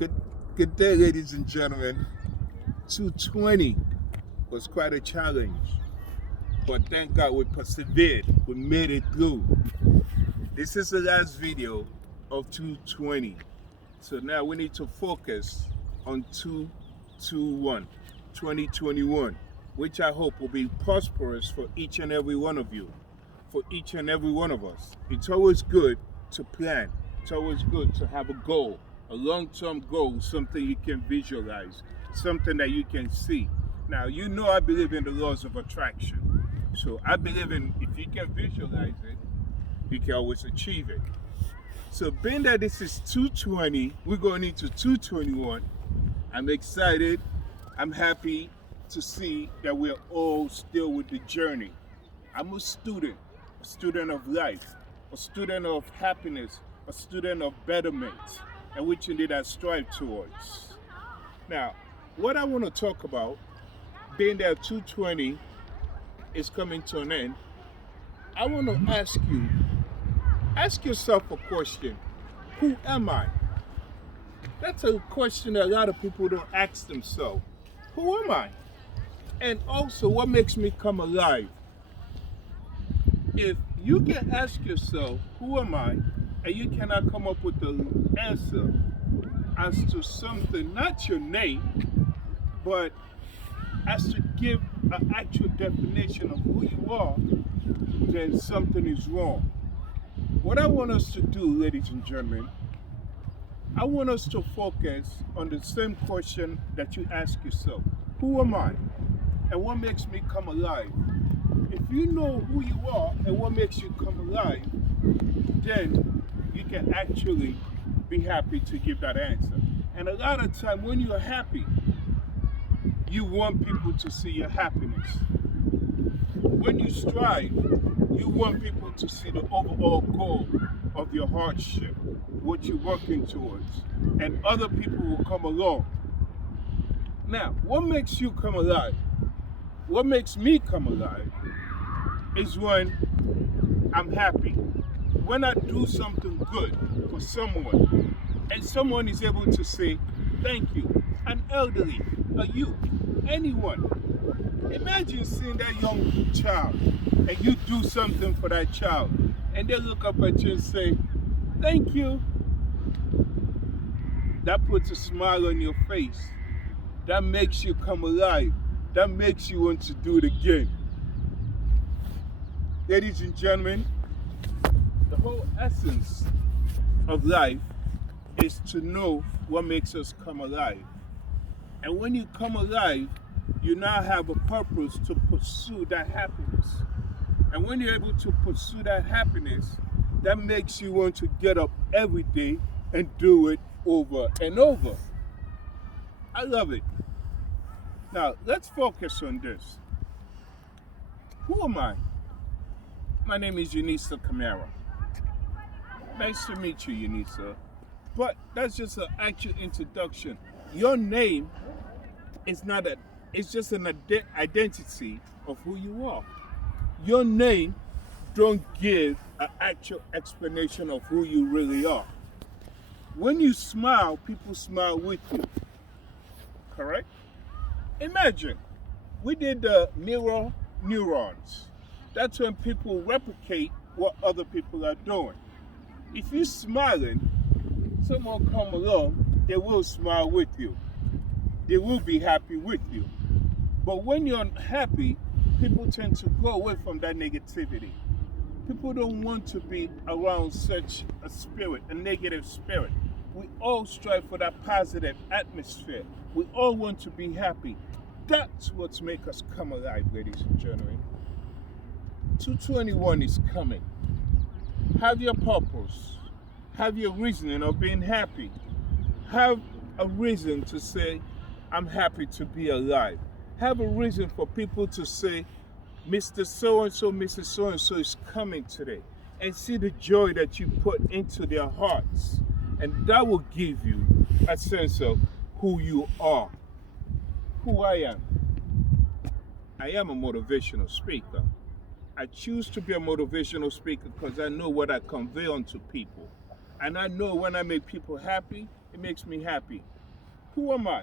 Good, good day, ladies and gentlemen. 220 was quite a challenge, but thank God we persevered. We made it through. This is the last video of 220. So now we need to focus on 221, 2021, which I hope will be prosperous for each and every one of you, for each and every one of us. It's always good to plan. It's always good to have a goal, a long-term goal, something you can visualize, something that you can see. Now, you know I believe in the laws of attraction. So I believe in if you can visualize it, you can always achieve it. So being that this is 220, we're going into 221. I'm excited. I'm happy to see that we're all still with the journey. I'm a student of life, a student of happiness, a student of betterment, and which indeed I strive towards. Now, what I want to talk about, being that 220 is coming to an end, I want to ask yourself a question. Who am I? That's a question that a lot of people don't ask themselves. Who am I? And also, what makes me come alive? If you can ask yourself, who am I? And you cannot come up with the answer as to something, not your name, but as to give an actual definition of who you are, then something is wrong. What I want us to do, ladies and gentlemen, I want us to focus on the same question that you ask yourself. Who am I? And what makes me come alive? If you know who you are and what makes you come alive, then you can actually be happy to give that answer. And a lot of time when you're happy, you want people to see your happiness. When you strive, you want people to see the overall goal of your hardship, what you're working towards, and other people will come along. Now, what makes you come alive? What makes me come alive is when I'm happy. When I do something good for someone, and someone is able to say, thank you, an elderly, a youth, anyone. Imagine seeing that young child, and you do something for that child, and they look up at you and say, thank you. That puts a smile on your face. That makes you come alive. That makes you want to do it again. Ladies and gentlemen, the whole essence of life is to know what makes us come alive. And when you come alive, you now have a purpose to pursue that happiness. And when you're able to pursue that happiness, that makes you want to get up every day and do it over and over. I love it. Now, let's focus on this. Who am I? My name is Unisa Camara. Nice to meet you, Unisa. But that's just an actual introduction. Your name is not it's just an identity of who you are. Your name don't give an actual explanation of who you really are. When you smile, people smile with you. Correct? Imagine, we did the mirror neurons. That's when people replicate what other people are doing. If you're smiling, someone come along, they will smile with you. They will be happy with you. But when you're unhappy, people tend to go away from that negativity. People don't want to be around such a spirit, a negative spirit. We all strive for that positive atmosphere. We all want to be happy. That's what makes us come alive, ladies and gentlemen. 221 is coming. Have your purpose. Have your reasoning of being happy. Have a reason to say, I'm happy to be alive. Have a reason for people to say, Mr. So-and-so, Mrs. So-and-so is coming today. And see the joy that you put into their hearts. And that will give you a sense of who you are. Who I am. I am a motivational speaker. I choose to be a motivational speaker because I know what I convey onto people. And I know when I make people happy, It makes me happy. Who am I?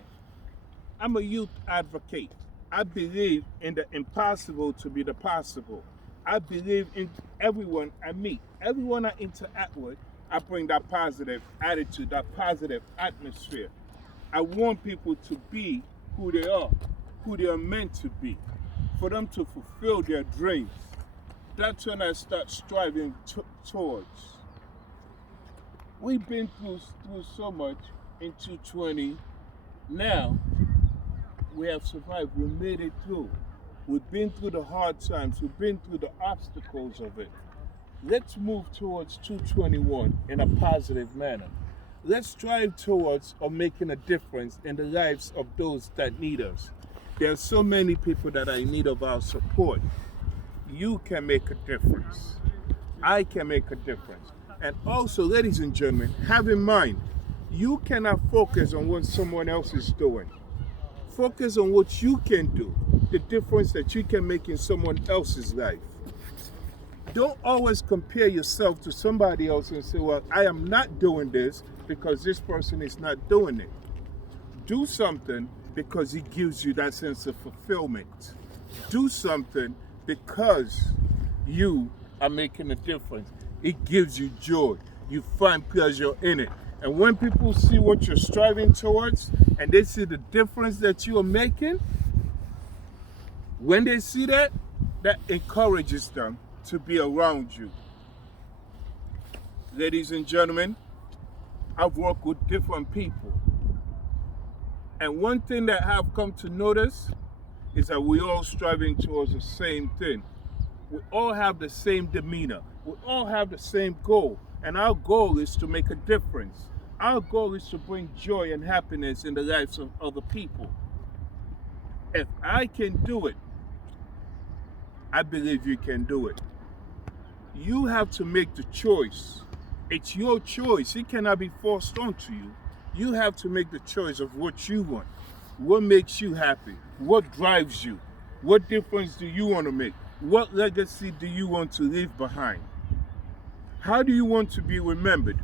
I'm a youth advocate. I believe in the impossible to be the possible. I believe in everyone I meet, everyone I interact with. I bring that positive attitude, that positive atmosphere. I want people to be who they are meant to be, for them to fulfill their dreams. That's when I start striving towards. We've been through so much in 220. Now, we have survived. We made it through. We've been through the hard times. We've been through the obstacles of it. Let's move towards 221 in a positive manner. Let's strive towards making a difference in the lives of those that need us. There are so many people that are in need of our support. You can make a difference. I can make a difference. And also, ladies and gentlemen, have in mind, you cannot focus on what someone else is doing. Focus on what you can do, the difference that you can make in someone else's life. Don't always compare yourself to somebody else and say, well, I am not doing this because this person is not doing it. Do something because it gives you that sense of fulfillment. Do something because you are making a difference. It gives you joy. You find pleasure in it. And when people see what you're striving towards and they see the difference that you are making, when they see that, that encourages them to be around you. Ladies and gentlemen, I've worked with different people. And one thing that I've come to notice is that we're all striving towards the same thing. We all have the same demeanor. We all have the same goal. And our goal is to make a difference. Our goal is to bring joy and happiness in the lives of other people. If I can do it, I believe you can do it. You have to make the choice. It's your choice. It cannot be forced onto you. You have to make the choice of what you want. What makes you happy? What drives you? What difference do you want to make? What legacy do you want to leave behind? How do you want to be remembered?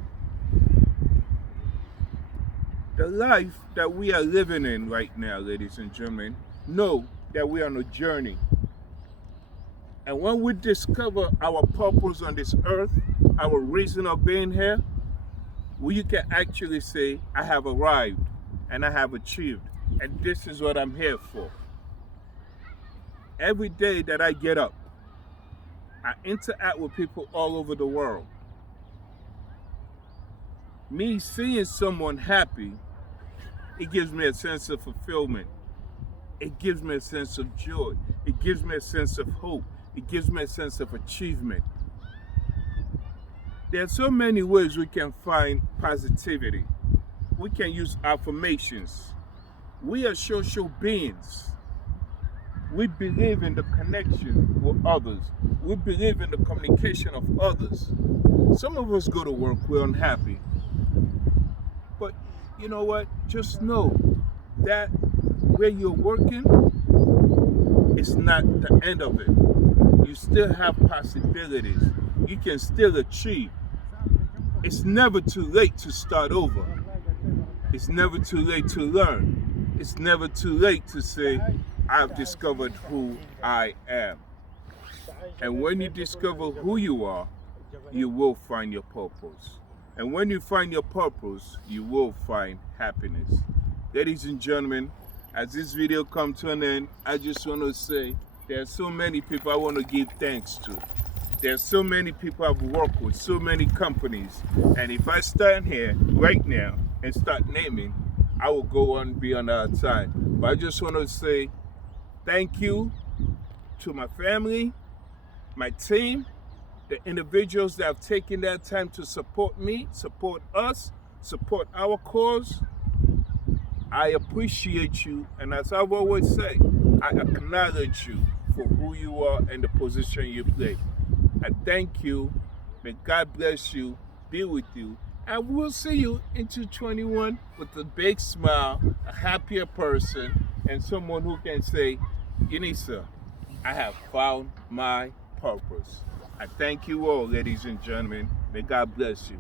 The life that we are living in right now, ladies and gentlemen, know that we are on a journey. And when we discover our purpose on this earth, our reason of being here, we can actually say, I have arrived and I have achieved. And this is what I'm here for. Every day that I get up, I interact with people all over the world. Me seeing someone happy, it gives me a sense of fulfillment. It gives me a sense of joy. It gives me a sense of hope. It gives me a sense of achievement. There are so many ways we can find positivity. We can use affirmations. We are social beings. We believe in the connection with others. We believe in the communication of others. Some of us go to work, we're unhappy. But you know what? Just know that where you're working, it's not the end of it. You still have possibilities. You can still achieve. It's never too late to start over. It's never too late to learn. It's never too late to say, I've discovered who I am. And when you discover who you are, you will find your purpose. And when you find your purpose, you will find happiness. Ladies and gentlemen, as this video comes to an end, I just want to say there are so many people I want to give thanks to. There are so many people I've worked with, so many companies. And if I stand here right now and start naming, I will go on beyond our time. But I just want to say thank you to my family, my team, the individuals that have taken their time to support me, support us, support our cause. I appreciate you, and as I've always said, I acknowledge you for who you are and the position you play. I thank you. May God bless you, be with you, and we'll see you in 2021 with a big smile, a happier person, and someone who can say, Unisa, I have found my purpose. I thank you all, ladies and gentlemen. May God bless you.